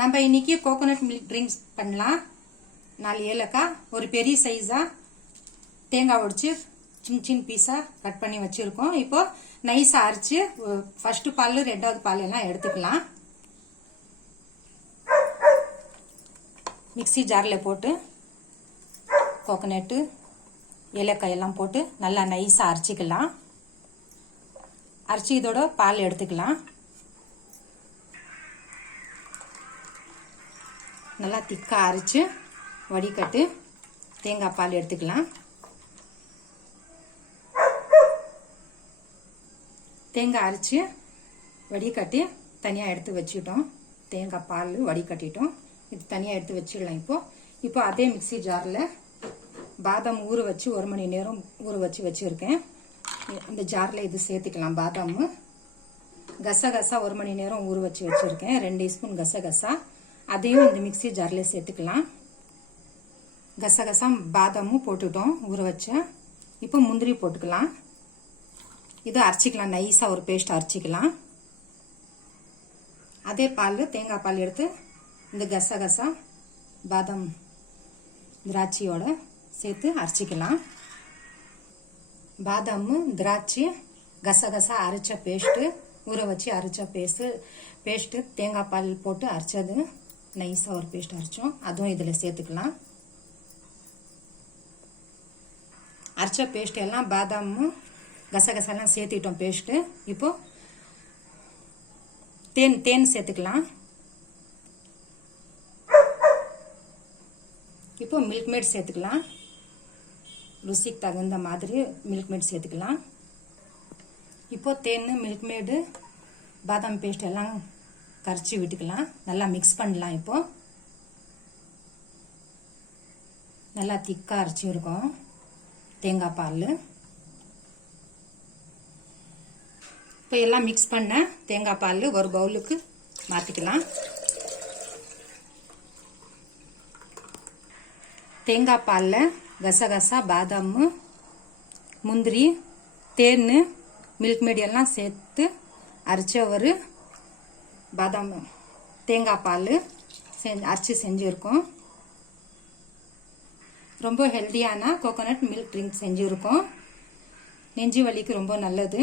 நம்ம இன்னைக்கு coconut milk drinks பண்ணலாம். 4 ஏலக்காய், ஒரு பெரிய சைஸா தேங்காய் உடைச்சு சின்ன சின்ன பீஸா கட் பண்ணி வச்சிருக்கோம். இப்போ நைஸா அரைச்சு ஃபர்ஸ்ட் பால் ரெண்டாவது பால் எல்லாம் எடுத்துக்கலாம். மிக்ஸி ஜார்ல போட்டு கோகோனட் ஏலக்காய் எல்லாம் போட்டு நல்லா நைஸா அரைச்சிக்கலாம். அரைச்சி இதோட பால் எடுத்துக்கலாம். நல்லா திக்கா அரைச்சு வடிகட்டு தேங்காய் பால் எடுத்துக்கலாம். தேங்காய் அரைச்சு வடிகட்டி தனியாக எடுத்து வச்சுட்டோம். தேங்காய் பால் வடிகட்டிட்டோம். இது தனியாக எடுத்து வச்சிடலாம். இப்போ அதே மிக்ஸி ஜாரில் பாதாம் ஊற வச்சு 1 மணி நேரம் ஊற வச்சிருக்கேன். இந்த ஜாரில் இது சேர்த்துக்கலாம். பாதாம் கசகசா 1 மணி நேரம் ஊற வச்சிருக்கேன். 2 ஸ்பூன் கசகசா அதையும் இந்த மிக்ஸி ஜாரில் சேர்த்துக்கலாம். கசகசா பாதாமும் போட்டுட்டோம் ஊற வச்ச. இப்போ முந்திரி போட்டுக்கலாம். இது அரைச்சிக்கலாம். நைஸாக ஒரு பேஸ்ட் அரைச்சிக்கலாம். அதே பால் தேங்காய் பால் எடுத்து இந்த கசகசா பாதாம் திராட்சையோட சேர்த்து அரைச்சிக்கலாம். பாதாம் திராட்சை கசகசா அரைச்ச பேஸ்ட்டு ஊற வச்சு அரைச்ச பேஸ்ட்டு தேங்காய் பால் போட்டு அரைச்சது நைஸா ஒரு பேஸ்ட் அரைச்சோம். அதுவும் இதில் சேர்த்துக்கலாம். அரைச்ச பேஸ்ட் எல்லாம் பாதாமும் கசகசாலாம் சேர்த்துக்கிட்டோம் பேஸ்ட்டு. இப்போ தேன் சேர்த்துக்கலாம். இப்போ மில்க் மேட் சேர்த்துக்கலாம். ருசிக்கு தகுந்த மாதிரி மில்க் மேட் சேர்த்துக்கலாம். இப்போ தேன் மில்க் மேடு பாதாம் பேஸ்ட் எல்லாம் கரைச்சி விட்டுக்கலாம். நல்லா மிக்ஸ் பண்ணலாம். இப்போ நல்லா திக்கா அரைச்சி இருக்கும் தேங்காய் பால். இப்போ எல்லாம் மிக்ஸ் பண்ண தேங்காய் பால் ஒரு பவுலுக்கு மாற்றிக்கலாம். தேங்காய் பாலில் கசகசா பாதாம் முந்திரி தேன் மில்க் மேட் எல்லாம் சேர்த்து அரைச்ச ஒரு பாதாம் தேங்காய் பால் அரைச்சி செஞ்சுருக்கோம். ரொம்ப ஹெல்தியான கோகோனட் மில்க் ட்ரிங்க் செஞ்சுருக்கோம். நெஞ்சு வலிக்கு ரொம்ப நல்லது.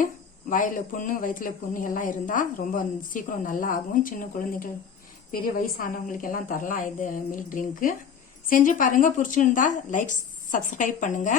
வாயில் புண்ணு வயிற்றுல புண்ணு எல்லாம் இருந்தால் ரொம்ப சீக்கிரம் நல்லா ஆகும். சின்ன குழந்தைகள் பெரிய வயசானவங்களுக்கு எல்லாம் தரலாம். இது மில்க் ட்ரிங்க்கு செஞ்சு பாருங்க. பிடிச்சிருந்தா லைக் சப்ஸ்கிரைப் பண்ணுங்க.